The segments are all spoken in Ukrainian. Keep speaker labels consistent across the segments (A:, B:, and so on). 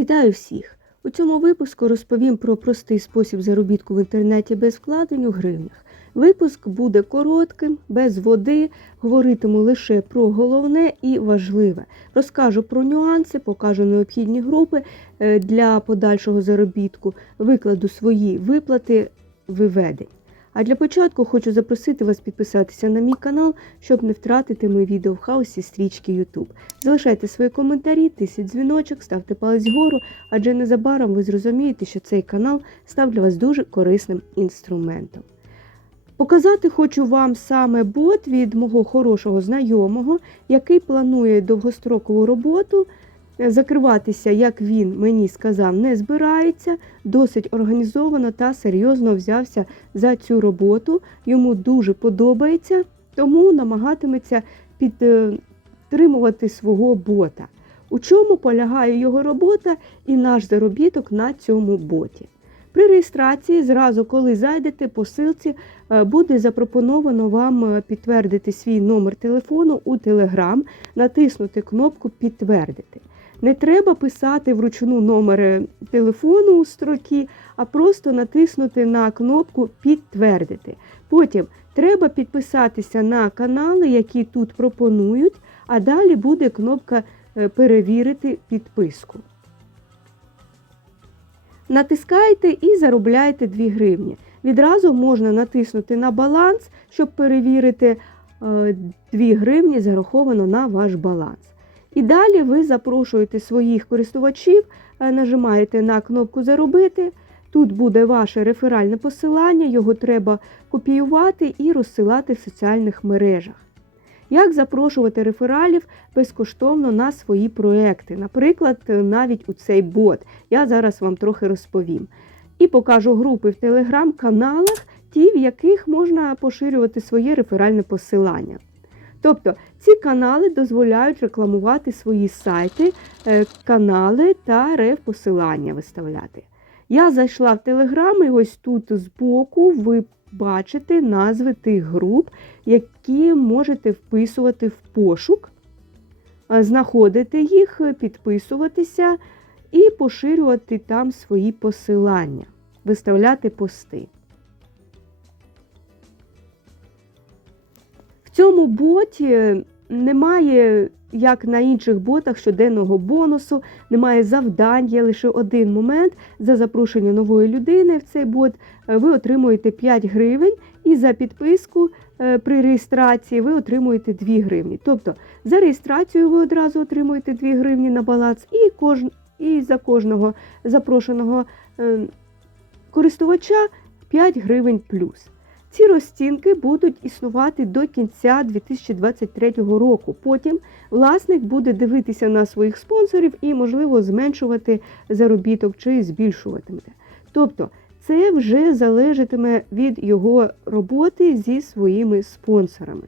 A: Вітаю всіх! У цьому випуску розповім про простий спосіб заробітку в інтернеті без вкладень у гривнях. Випуск буде коротким, без води, говоритиму лише про головне і важливе. Розкажу про нюанси, покажу необхідні групи е, для подальшого заробітку, викладу свої виплати виведень. А для початку хочу запросити вас підписатися на мій канал, щоб не втратити мої відео в хаосі стрічки YouTube. Залишайте свої коментарі, тисніть дзвіночок, ставте палець вгору, адже незабаром ви зрозумієте, що цей канал став для вас дуже корисним інструментом. Показати хочу вам саме бот від мого хорошого знайомого, який планує довгострокову роботу. Закриватися, як він мені сказав, не збирається, досить організовано та серйозно взявся за цю роботу. Йому дуже подобається, тому намагатиметься підтримувати свого бота. У чому полягає його робота і наш заробіток на цьому боті. При реєстрації, зразу, коли зайдете по ссылці, буде запропоновано вам підтвердити свій номер телефону у Telegram, натиснути кнопку Підтвердити. Не треба писати вручну номер телефону у строки, а просто натиснути на кнопку Підтвердити. Потім треба підписатися на канали, які тут пропонують, а далі буде кнопка Перевірити підписку. Натискайте і заробляйте 2 гривні. Відразу можна натиснути на баланс, щоб перевірити 2 гривні зараховано на ваш баланс. І далі ви запрошуєте своїх користувачів, нажимаєте на кнопку Заробити. Тут буде ваше реферальне посилання, його треба копіювати і розсилати в соціальних мережах. Як запрошувати рефералів безкоштовно на свої проекти, наприклад, навіть у цей бот. Я зараз вам трохи розповім. І покажу групи в телеграм-каналах, ті, в яких можна поширювати своє реферальне посилання. Тобто ці канали дозволяють рекламувати свої сайти, канали та реф-посилання виставляти. Я зайшла в Телеграм і ось тут збоку ви бачите назви тих груп, які можете вписувати в пошук, знаходити їх, підписуватися і поширювати там свої посилання, виставляти пости. Цьому боті немає, як на інших ботах, щоденного бонусу, немає завдань, є лише один момент. За запрошення нової людини в цей бот ви отримуєте 5 гривень, і за підписку при реєстрації ви отримуєте 2 гривні. Тобто за реєстрацію ви одразу отримуєте 2 гривні на баланс, і, кож... і за кожного запрошеного користувача 5 гривень плюс. Ці розцінки будуть існувати до кінця 2023 року. Потім власник буде дивитися на своїх спонсорів і, можливо, зменшувати заробіток чи збільшуватиме. Тобто це вже залежатиме від його роботи зі своїми спонсорами.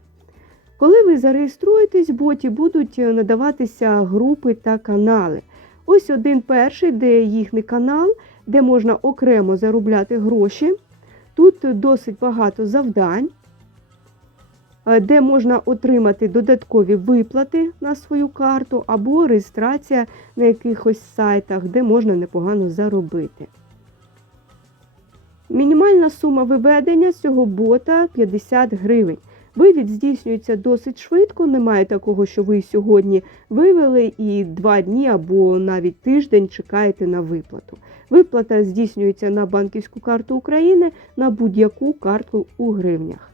A: Коли ви зареєструєтесь, боті будуть надаватися групи та канали. Ось один перший, де їхній канал, де можна окремо заробляти гроші. Тут досить багато завдань, де можна отримати додаткові виплати на свою карту, або реєстрація на якихось сайтах, де можна непогано заробити. Мінімальна сума виведення цього бота 50 гривень. Вивід здійснюється досить швидко, немає такого, що ви сьогодні вивели і два дні або навіть тиждень чекаєте на виплату. Виплата здійснюється на банківську карту України на будь-яку картку у гривнях.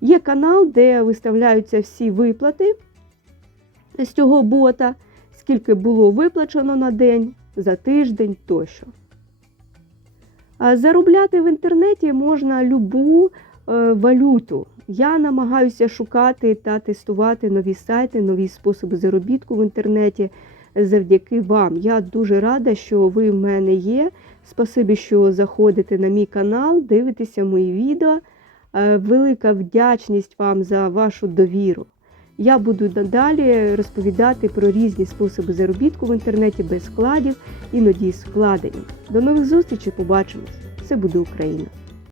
A: Є канал, де виставляються всі виплати з цього бота, скільки було виплачено на день, за тиждень тощо. Заробляти в інтернеті можна любу валюту. Я намагаюся шукати та тестувати нові сайти, нові способи заробітку в інтернеті завдяки вам. Я дуже рада, що ви в мене є. Спасибі, що заходите на мій канал, дивитеся мої відео. Велика вдячність вам за вашу довіру. Я буду надалі розповідати про різні способи заробітку в інтернеті без вкладів, іноді з вкладенням. До нових зустрічей, побачимось! Все буде Україна!